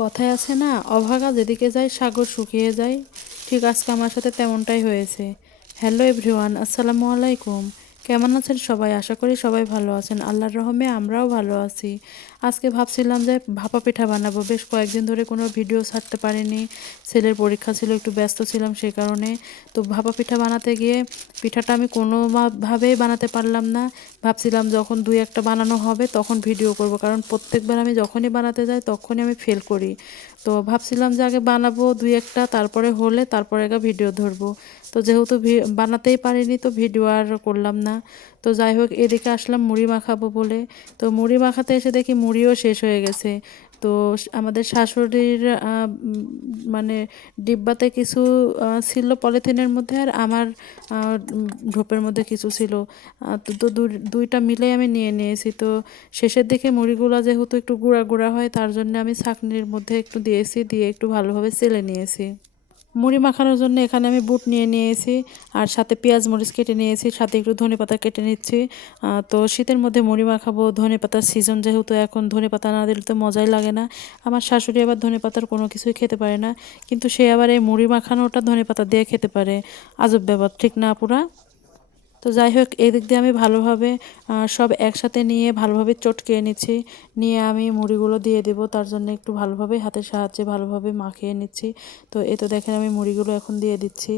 কথায় আছে না, অভাগা যেদিকে যায় সাগর শুকিয়ে যায়। ঠিক আজকে আমার সাথে তেমনটাই হয়েছে। হ্যালো এভরিওয়ান, আসসালামু আলাইকুম। কেমন আছেন সবাই? আশা করি সবাই ভালো আছেন। আল্লাহর রহমে আমরাও ভালো আছি। আজকে ভাবছিলাম যে ভাপা পিঠা বানাবো। বেশ কয়েকদিন ধরে কোনো ভিডিও ছাড়তে পারিনি। ছেলের পরীক্ষা ছিল, একটু ব্যস্ত ছিলাম সেই কারণে। তো ভাপা পিঠা বানাতে গিয়ে পিঠাটা আমি কোনোভাবেই বানাতে পারলাম না। ভাবছিলাম যখন দুই একটা বানানো হবে তখন ভিডিও করব, কারণ প্রত্যেকবার আমি যখনই বানাতে যাই তখনই আমি ফেল করি। তো ভাবছিলাম যে আগে বানাবো দুই একটা, তারপরে হলে তারপরে আগে ভিডিও ধরবো। তো যেহেতু বানাতেই পারিনি তো ভিডিও আর করলাম না। তো যাই হোক, এদিকে আসলাম মুড়ি মাখাবো বলে। তো মুড়ি মাখাতে এসে দেখি মুড়িও শেষ হয়ে গেছে। তো আমাদের শাশুড়ির মানে ডিব্বাতে কিছু ছিল পলিথিনের মধ্যে, আর আমার ঢোপের মধ্যে কিছু ছিল। তো দুইটা মিলেই আমি নিয়ে নিয়েছি। তো শেষের দিকে মুড়িগুলো যেহেতু একটু গুঁড়া গুঁড়া হয়, তার জন্য আমি ছাঁকনির মধ্যে একটু দিয়েছি, দিয়ে একটু ভালোভাবে চেলে নিয়েছি। মুড়ি মাখানোর জন্য এখানে আমি বুট নিয়ে নিয়েছি, আর সাথে পেঁয়াজ মরিচ কেটে নিয়েছি, সাথে একটু ধনেপাতা কেটে নিচ্ছি। তো শীতের মধ্যে মুড়ি মাখাবো, ধনেপাতার সিজন যেহেতু, এখন ধনেপাতা না দিলে তো মজাই লাগে না। আমার শাশুড়ি আবার ধনেপাতার কোনো কিছুই খেতে পারে না, কিন্তু সে আবার এই মুড়ি মাখানোটা ধনেপাতা দিয়ে খেতে পারে। আজব ব্যাপার, ঠিক না আপুরা? তো যাই হোক, এদিক দিয়ে আমি ভালোভাবে সব একসাথে নিয়ে ভালোভাবে চটকে নিচ্ছি। নিয়ে আমি মুড়িগুলো দিয়ে দেবো, তার জন্য একটু ভালোভাবে হাতের সাহায্যে ভালোভাবে মাখিয়ে নিচ্ছি। তো এই তো দেখেন আমি মুড়িগুলো এখন দিয়ে দিচ্ছি।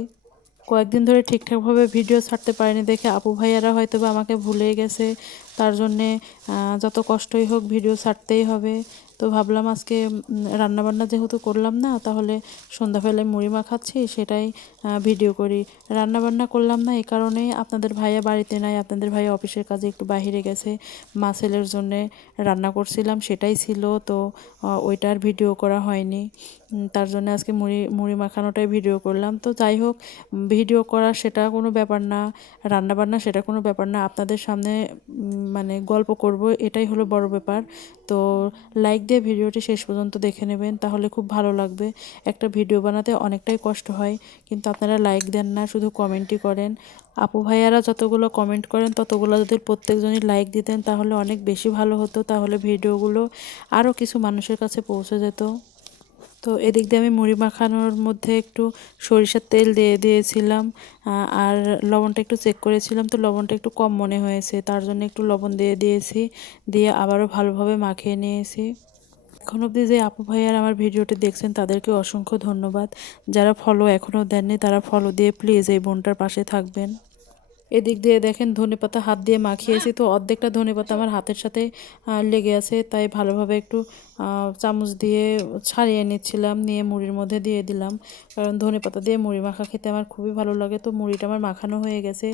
কয়েকদিন ধরে ঠিকঠাকভাবে ভিডিও ছাড়তে পারিনি দেখে আপু ভাইয়ারা হয়তো বা আমাকে ভুলেই গেছে। তার জন্যে যত কষ্টই হোক ভিডিও ছাড়তেই হবে। তো ভাবলাম আজকে রান্নাবান্না যেহেতু করলাম না, তাহলে সন্ধ্যাবেলায় মুড়ি মাখাচ্ছি সেটাই ভিডিও করি। রান্নাবান্না করলাম না এই কারণে, আপনাদের ভাইয়া বাড়িতে নাই, আপনাদের ভাইয়া অফিসের কাজে একটু বাইরে গেছে। মা ছেলের জন্যে রান্না করছিলাম সেটাই ছিল, তো ওইটার ভিডিও করা হয়নি। তার জন্য আজকে মুড়ি মুড়ি মাখানোটাই ভিডিও করলাম। তো যাই হোক, ভিডিও করা সেটা কোনো ব্যাপার না, রান্নাবান্না সেটা কোনো ব্যাপার না, আপনাদের সামনে মানে গল্প করব এটাই হলো বড় ব্যাপার। তো লাইক দিয়ে ভিডিওটি শেষ পর্যন্ত দেখে নেবেন, তাহলে খুব ভালো লাগবে। একটা ভিডিও বানাতে অনেকটাই কষ্ট হয়, কিন্তু আপনারা লাইক দেন না, শুধু কমেন্টই করেন। আপু ভাইয়ারা যতগুলো কমেন্ট করেন ততগুলো যদি প্রত্যেকজনই লাইক দিতেন তাহলে অনেক বেশি ভালো হতো, তাহলে ভিডিওগুলো আরও কিছু মানুষের কাছে পৌঁছে যেত। তো এদিক দিয়ে আমি মুড়ি মাখানোর মধ্যে একটু সরিষার তেল দিয়ে দিয়েছিলাম, আর লবণটা একটু চেক করেছিলাম, তো লবণটা একটু কম মনে হয়েছে, তার জন্য একটু লবণ দিয়ে দিয়েছি। দিয়ে আবারও ভালোভাবে মাখিয়ে নিয়েছি। এখন অবধি যে আপু ভাইয়ার আমার ভিডিওটি দেখছেন তাদেরকে অসংখ্য ধন্যবাদ। যারা ফলো এখনও দেননি তারা ফলো দিয়ে প্লিজ এই বোনটার পাশে থাকবেন। এদিক দিয়ে দেখেন ধনেপাতা হাত দিয়ে মাখিয়েছি, তো অর্ধেকটা ধনেপাতা আমার হাতের সাথে লেগে আছে, তাই ভালোভাবে একটু চামচ দিয়ে ছাড়িয়ে নিচ্ছিলাম, নিয়ে মুড়ির মধ্যে দিয়ে দিলাম। কারণ ধনেপাতা দিয়ে মুড়ি মাখা খেতে আমার খুবই ভালো লাগে। তো মুড়িটা আমার মাখানো হয়ে গেছে,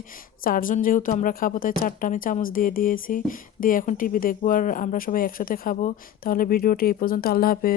চারজন যেহেতু আমরা খাবো তাই চারটা আমি চামচ দিয়ে দিয়েছি। দিয়ে এখন টিভি দেখবো আর আমরা সবাই একসাথে খাবো। তাহলে ভিডিওটি এই পর্যন্ত, আল্লাহ হাফেজ।